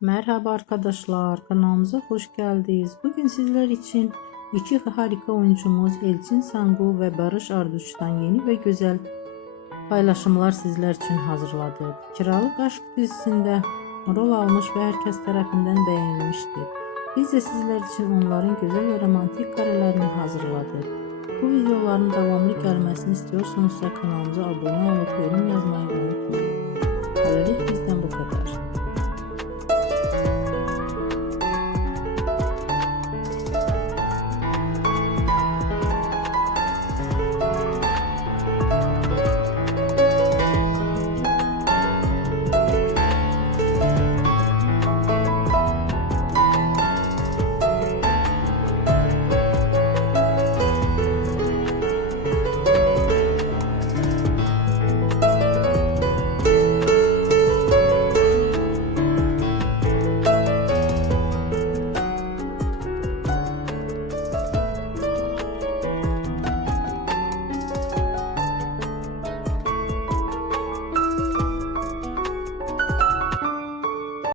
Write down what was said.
Merhaba arkadaşlar, kanalımıza hoş geldiniz. Bugün sizler için iki harika oyuncumuz Elçin Sangu ve Barış Arduç'tan yeni ve güzel paylaşımlar sizler için hazırladık. Kiralık Aşk dizisinde rol almış ve herkes tarafından beğenilmiştir. Biz de sizler için onların güzel ve romantik karelerini hazırladık. Bu videoların devamlı gelmesini istiyorsanız kanalımıza abone olup yorum yazmayı unutmayın. Böylelikle